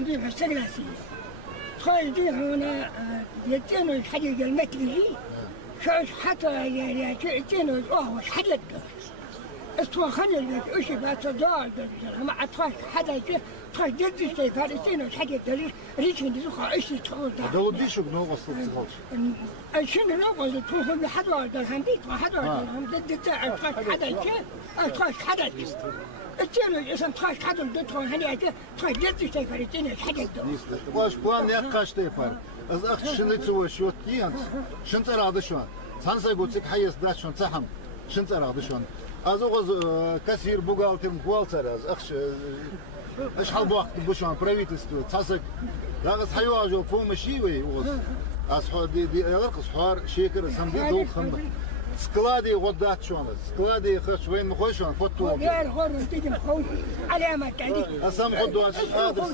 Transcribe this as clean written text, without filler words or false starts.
نضيف السجلاسي خايدين هنا يتينوا الحديد المتري شو حتى يتينوا وش حدد استوى خلل ايش بات دار ما عطاش حدا طاش جدي شيء فارسين وش حدد ريش من زخا ايش تقول ده لو دي شو بنو وصل صغش شنو نقول تروحوا لحدا درهم بيت وحدا درهم ضد طاش حدا شيء طاش حدا التاني اسم طاش حدا ضد هني طاش جدي شيء فارسين وش حدد واش بلان يقاش تيفر از اخت شنو تسوي شو تيانت شنو ترى هذا شلون سانسا قلت لك حيس دات شلون تحم شنو ترى هذا شلون أزوج كثير بوغالتر مقوالتر از أخش إيش حلبوقت بوشان براويتستو تصدق لا بس حيواجه فوق مشيوي وز أصحى دي أرقص حوار شيكر سمدي دول خم سكلادي غدات شلون سكلادي خش وين مخشون فتوه غير غير تيجي مخوش علامة عندي أسام غدوات هذا